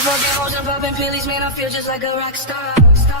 fucking hoes and popping pills, man, I feel just like a rock star.